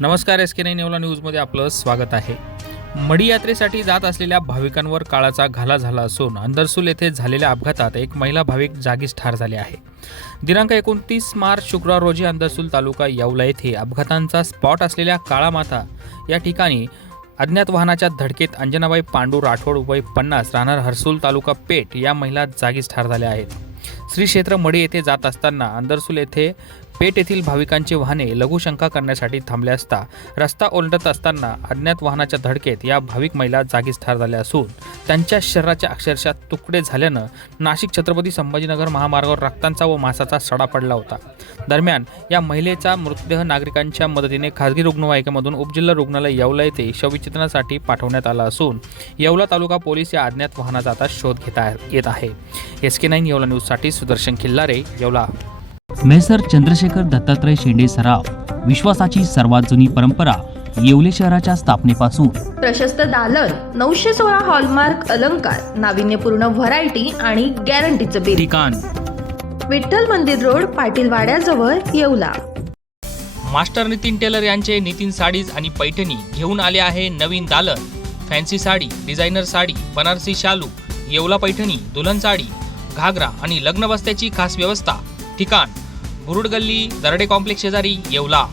नमस्कार एस के नाईन येवला न्यूजमध्ये आपलं स्वागत आहे. मडी यात्रेसाठी जात असलेल्या भाविकांवर काळाचा घाला झाला असून अंदरसूल येथे झालेल्या अपघातात एक महिला भाविक जागीच ठार झाले आहे. दिनांक एकोणतीस मार्च शुक्रवार रोजी अंदरसूल तालुका येवला येथे अपघातांचा स्पॉट असलेल्या काळामाथा या ठिकाणी अज्ञात वाहनाच्या धडकेत अंजनाबाई पांडू राठोड वय पन्नास राहणार हर्सूल तालुका पेठ या महिला जागीच ठार झाल्या आहेत. श्री क्षेत्र मडी येथे जात असताना अंदरसूल येथे पेठ येथील भाविकांची वाहने लघुशंका करण्यासाठी थांबले असता रस्ता ओलांडत असताना अज्ञात वाहनाच्या धडकेत या भाविक महिला जागीच ठार झाल्या असून त्यांच्या शरीराच्या अक्षरशः तुकडे झाल्यानं नाशिक छत्रपती संभाजीनगर महामार्गावर रक्तांचा व मासाचा सडा पडला होता. दरम्यान या महिलेचा मृतदेह नागरिकांच्या मदतीने खासगी रुग्णवाहिकेमधून उपजिल्हा रुग्णालय येवला येथे शवविचित्रणासाठी पाठवण्यात आला असून येवला तालुका पोलीस या अज्ञात वाहनाचा आता शोध घेता येत आहे. एस के नाईन येवला न्यूजसाठी सुदर्शन खिल्लारे येवला. मेसर चंद्रशेखर दत्तात्रय शेंडे सराव विश्वासाची सर्वात जुनी परंपरा येवले शहराच्या स्थापनेपासून. प्रशस्त दालन नऊशे सोळा हॉलमार्क अलंकार नाविन्यपूर्ण व्हरायटी आणि गॅरंटीचं बिल. ठिकाण. विठ्ठल मंदिर रोड पाटील वाड्याजवळ येवला. मास्टर नितीन टेलर यांचे नितीन साडीज आणि पैठणी घेऊन आले आहे नवीन दालन. फॅन्सी साडी डिझायनर साडी बनारसी शालू येवला पैठणी दुल्हन साडी घागरा आणि लग्न बस्त्याची खास व्यवस्था. ठिकाण. गल्ली दरडे कॉम्प्लेक्स शेजारी येवला.